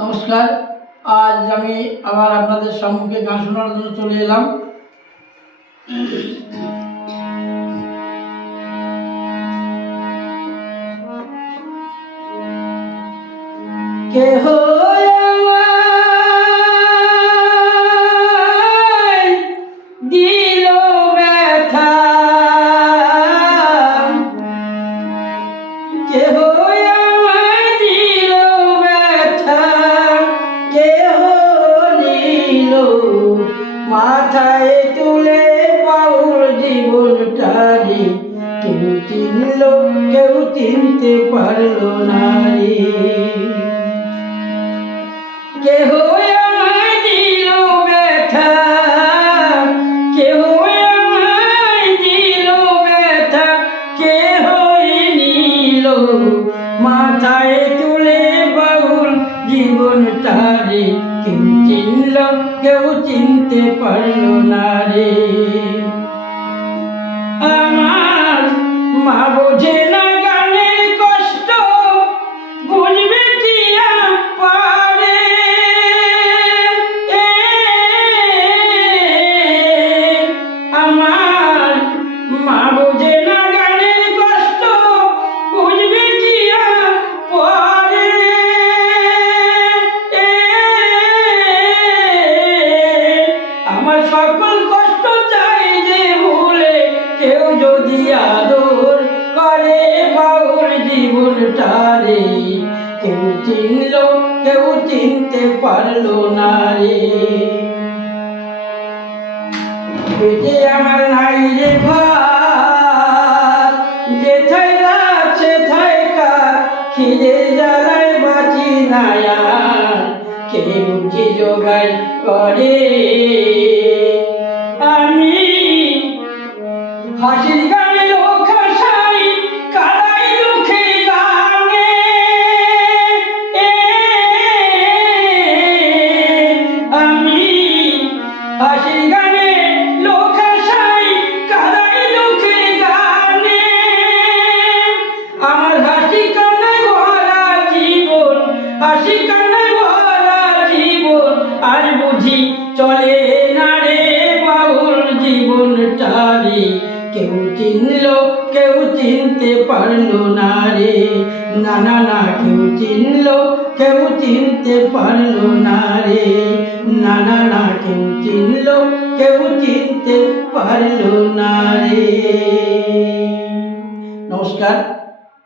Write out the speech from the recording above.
নমস্কার। আজ আমি আবার আপনাদের সম্মুখে গান শোনার জন্য চলে এলাম। কেহ দিল ব্যথা, কেহ মাথায় তুলে পাউল জীবনটারি কেউ চিনল কেউ চিনতে পারল না রে। কেহ আমায় দিল ব্যথা, কেহ আমায় দিল ব্যথা, কেহ নিল মাথায় তুলে পাউল জীবনটারি কেউ চিনল কেউ চিনতে পারল না রে। আমার মা বোঝে না গানের কষ্ট, বুঝবে কি পারে। আমার মা বোঝে না গানের কষ্ট, বুঝবে কি পারে। আমার সকল কষ্ট চাই যে ভুলে কেউ যদি আদর করে বাউল জীবনটারে কেউ চিনল কেউ চিনতে পারল না রে। পেটে আমার নাই রে ভাত, যেথায় রাত সেথায় কার, খিদে জ্বালায় বাঁচি না আর, কে বুঝি জোগাড় করে। আমি হাসির গানে লোক হাসাই, কাদাই দুঃখে গানে। আমি হাসির গানে লোক হাসাই, কাদাই দুঃখে গানে। আমার হাসি কান্নায় ভরা জীবন, হাসি কান্নায় ভরা জীবন, আর বুঝি চলে না রে বাউল জীবনটারে কেউ চিনল কেউ চিনতে পারল না রে। না না না কেউ চিনল কেউ চিনতে পারল না রে। না না না কেউ চিনল কেউ চিনতে পারল না রে। নমস্কার।